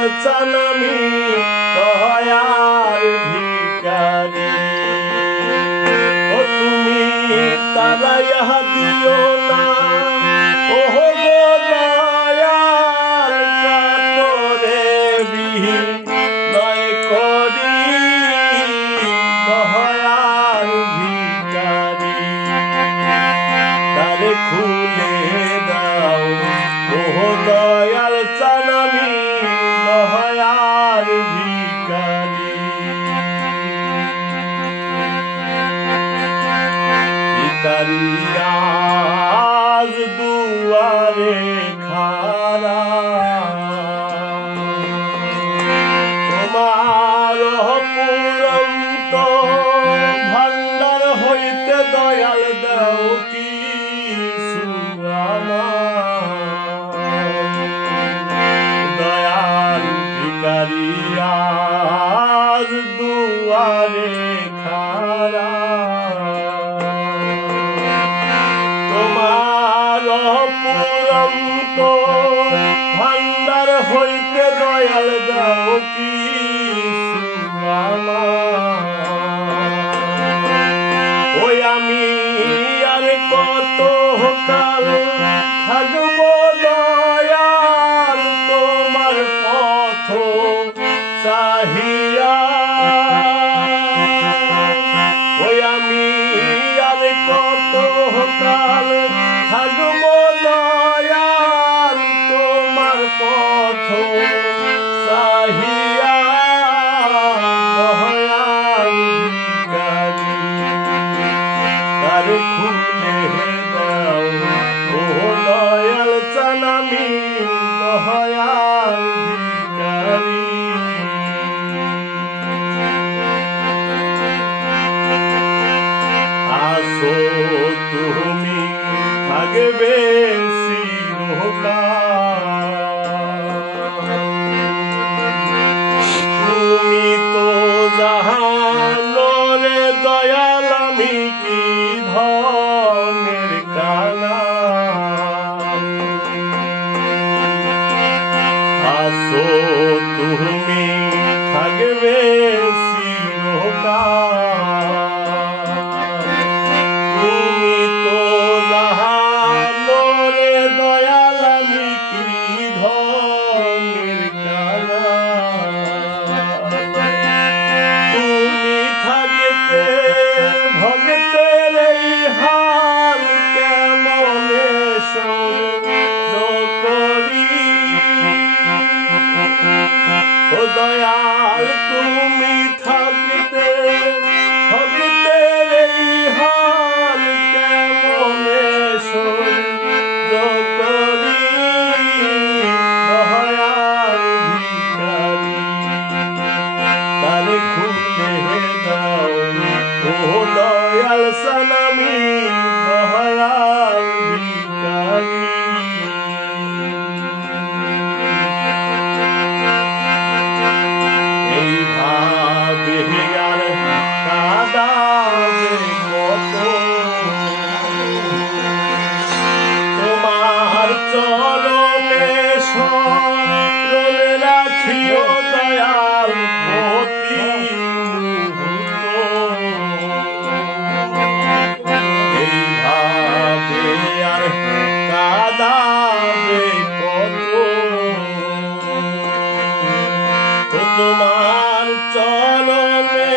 দয়াল চানামি দয়ার ভিখারি ও তুমি তারাইয়া দিও না ওহ গো দয়াল কাতরে বিনয় করি দয়ার ভিখারি তারে খুলে দাও ওহ দয়াল চানামি দয়ার ভিখারি ভিখারি আজ দুয়ারে খাড়া তোমার অপুরন্ত ভান্ডার হইতে দয়াল দাও কিছু দয়াল ভিখারি আজ দুয়ারে খাড়া তোমার অপুরন্ত ভান্ডার হইতে দয়াল দাও কিছু ওই আমি আর কত কাল থাকব দয়াল তোমার পথ চাহিয়া ওই আমি আর কত কাল থাকব দয়াল তোমার পথ চাহিয়া দয়াল ভিখারি তার খুলে দাও ও দয়াল চানামি দয়াল ভিখারি আসো তুমি থাকবে তুমি তো জাহানো রে দয়াল আমি কি ধনের কানা আসো তুমি থাকবে তুমি তো জাহানো রে দয়াল আমি কি ধনের কানা তুমি থাকতে ভক্তের এই হাল কেমনে সহ্য করি ও দয়াল তুমি থাকতে ভক্তের এই হাল কেমনে সহ্য করি দয়াল ভিখারি তারে খুলে দাও ও দয়াল চানামি দয়াল ভিখারি এইভাবে আর কাঁদাবে কত তোমার চরণে স্মরণ রাখিও দয়াল প্রতি এইভাবে আর কাঁদাবে কত তোমার চরণে